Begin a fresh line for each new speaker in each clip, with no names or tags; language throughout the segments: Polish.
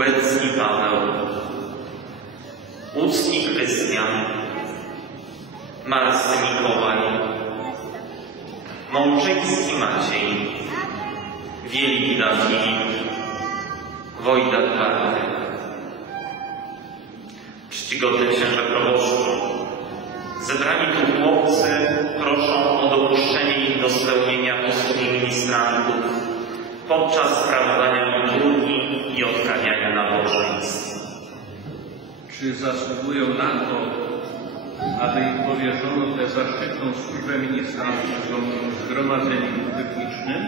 Lubecki Paweł, Łódzki Krystian, Marsy Mikołaj, Mączyński Maciej, Wielida Filip, Wojda Karty. Czcigodny księże proboszczu, zebrani tu chłopcy proszą o dopuszczenie ich do spełnienia usługi ministrantów podczas sprawowania liturgii i odprawiania nabożeństw.
Czy zasługują na to, aby im powierzono tę zaszczytną służbę ministrancką w zgromadzeniu liturgicznym?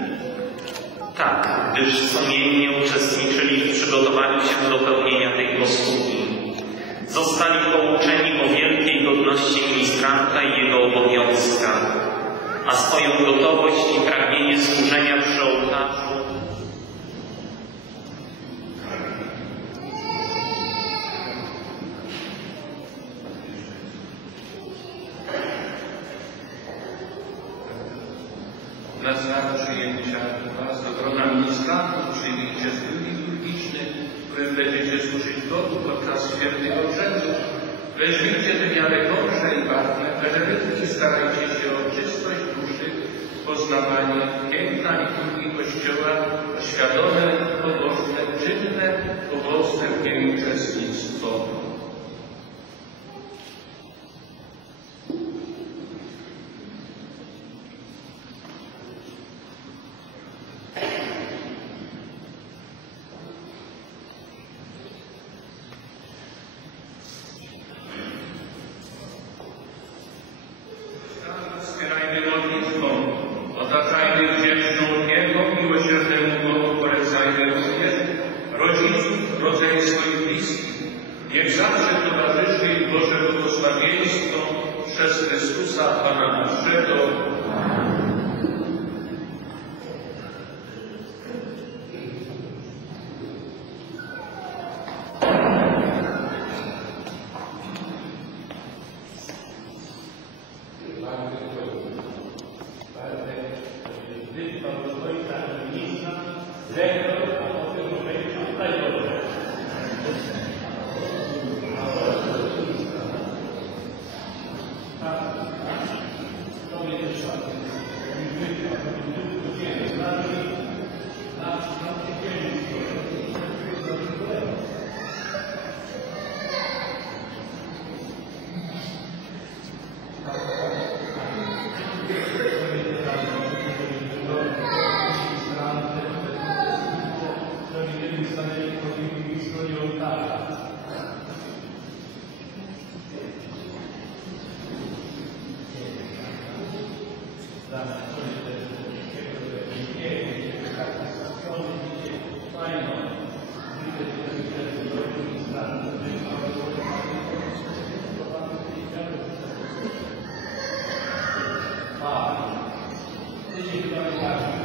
Tak, gdyż sumiennie uczestniczyli w przygotowaniu się do pełnienia tej posługi. Zostali pouczeni o wielkiej godności ministranta i jego obowiązkach, a swoją gotowość i pragnienie służenia przy
Na znak przyjęcia Was do grona ministrantów przyjmijcie swój liturgiczny, którym będziecie służyć Bogu podczas świętych obrzędów. Weźmijcie tę miarę mądrze i ważne, i starajcie się o czystość duszy, poznawanie piękna liturgii Kościoła, świadome, pobożne, czynne, owocne w niej uczestnictwo. Five. Did you go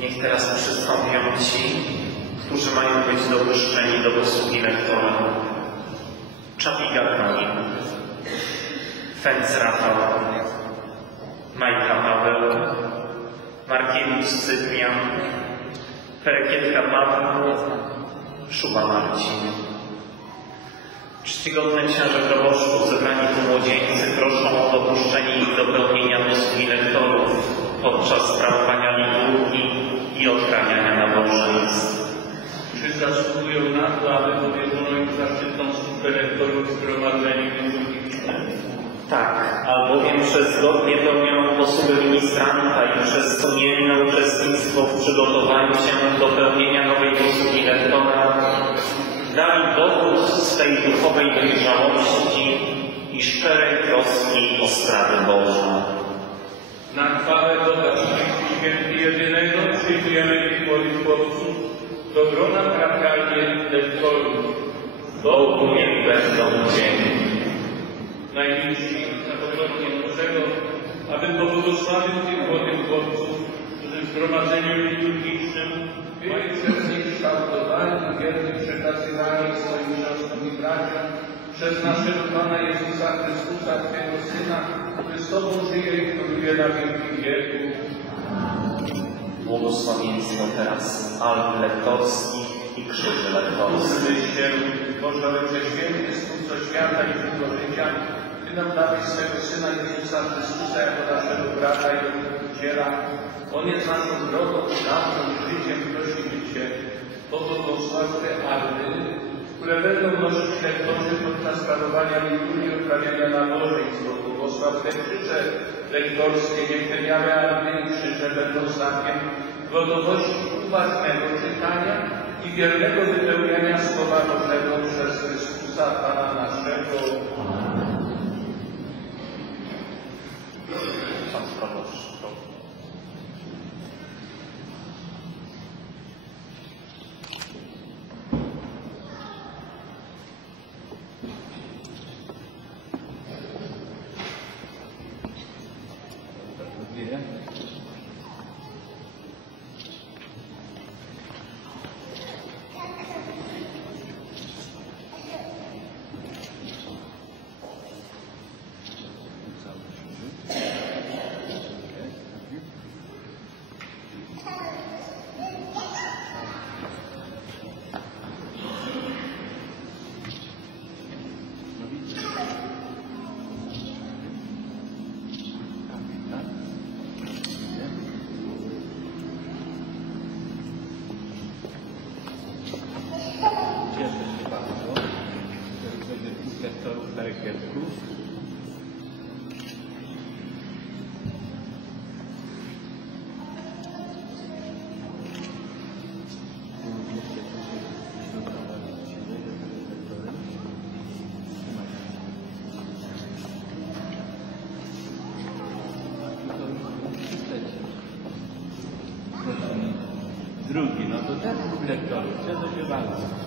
Niech
teraz przystąpią ci, którzy mają być dopuszczeni do posługi lektora. Czapiga Koni. Fenc Rafał, Majka Paweł, Markiewicz Cyprian, Perekietka Paweł, Szuba Marcin. Czcigodny księże proboszczu, zebrani tu młodzieńcy proszą o dopuszczenie ich do pełnienia posługi lektorów podczas sprawowania liturgii i odprawiania nabożeństw.
Czy zasługują na to, aby powierzono im zaszczytną służbę lektorów w zgromadzeniu liturgicznym?
Tak, albowiem przez zgodnie pełnioną posługę ministranta i przez sumienne uczestnictwo w przygotowaniu się do pełnienia nowej posługi lektora dali dowód swej duchowej dojrzałości i szczerej troski o sprawy Boże.
Na chwałę Boga Święty Jedynego przyjmujemy młodych chłopców do grona prakalnie lektorów.
Bogu niech będą dzięki.
Najmilsi na powrotnie Bożego, aby pobłogosławił tych młodych chłopców, którzy w zgromadzeniu liturgicznym przez nich kształtowani i wiernie przekazywani swoim siostrom i braciom przez naszego Pana Jezusa Chrystusa, Twojego Syna, który z Tobą żyje i króluje na wielki wieku.
Błogosławieństwo teraz alb lektorskich i krzyży lektorskich.
Módlmy się, Boże Ojcze Święty, Stwórco świata i tylko życia, Ty nam dałeś swego Syna Jezusa Chrystusa jako naszego brata i odkupiciela. On jest naszą drogą, i życiem. Prosimy Cię o błogosław te arty, które będą nosić lektorzy podczas sprawowania liturgii odprawiania nabożeństw. Błogosław te krzyże lektorskie, niech te białe arty i krzyże będą znakiem gotowości uważnego czytania i wiernego wypełniania Słowa Bożego przez Chrystusa Pana naszego.
Perekietków. Drugi, no to dwóch lektorów. Cieszę się bardzo.